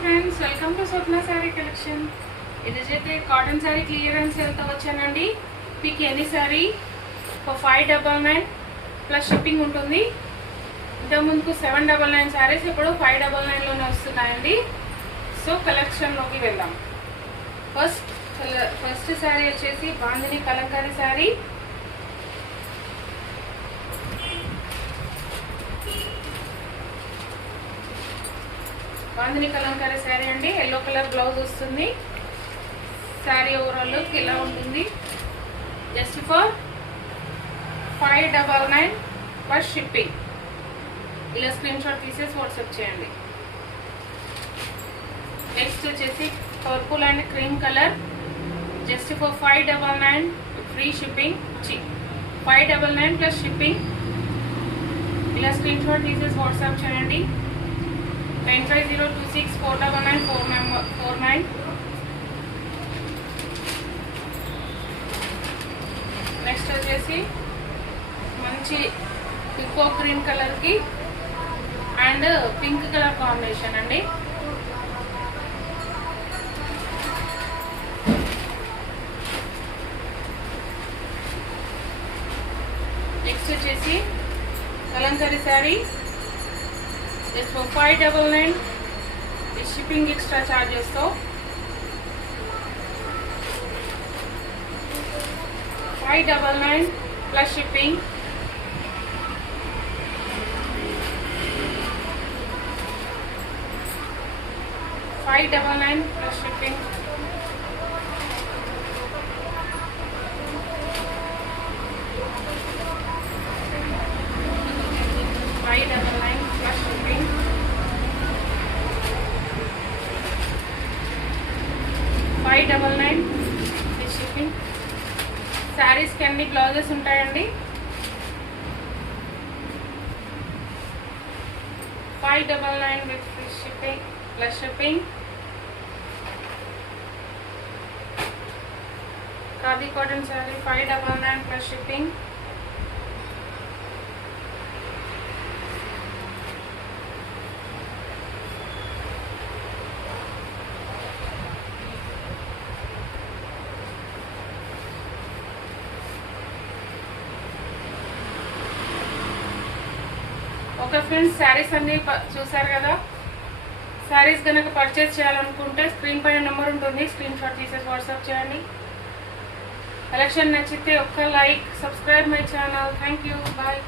Friends, welcome to స్వప్న శారీ కలెక్షన్. ఇదైతే కాటన్ శారీ క్లియరెన్స్ సేల్తో వచ్చానండి. మీకు ఎనీ శారీ ఫర్ 599 ప్లస్ షిప్పింగ్ ఉంటుంది. ఇంతకుముందుకు 799 శారీస్ ఇప్పుడు 599లోనే వస్తున్నాయండి. సో కలెక్షన్లోకి వెళ్దాం. ఫస్ట్ శారీ వచ్చేసి బాందిని కలంకారీ శారీ. బాందిని కలంకారీ శారీ అండి. ఎల్లో కలర్ బ్లౌజ్ వస్తుంది. శారీ ఓవరాల్ లుక్ ఇలా ఉంటుంది. Just for 599 plus shipping. ఇలా స్క్రీన్ షాట్ తీసేసి వాట్సాప్ చేయండి. నెక్స్ట్ వచ్చేసి purple and cream colour. Just for 599 free shipping. 599 plus shipping. ఇలా స్క్రీన్ షాట్ తీసేసి వాట్సాప్ చేయండి. 9502649949. నెక్స్ట్ వచ్చేసి మంచి పికాక్ గ్రీన్ కలర్ కి అండ్ పింక్ కలర్ కాంబినేషన్ అండి. నెక్స్ట్ వచ్చేసి కలంకారీ sari. Just for 599 the shipping extra charges. So 599 plus shipping. 599 plus shipping. $599 షిప్పింగ్. శారీస్ కి అన్ని బ్లౌజెస్ ఉంటాయండి. 599 with free shipping plus shipping. Khadi కాటన్ sari 599 plus shipping. Okay friends, saris అన్ని చూసారు కదా. శారీస్ కనుక పర్చేస్ చేయాలనుకుంటే స్క్రీన్ పైన నెంబర్ ఉంటుంది. స్క్రీన్ షాట్ తీసేసి వాట్సాప్ చేయండి. కలెక్షన్ నచ్చితే ఒక్క like, subscribe my channel. Thank you. Bye.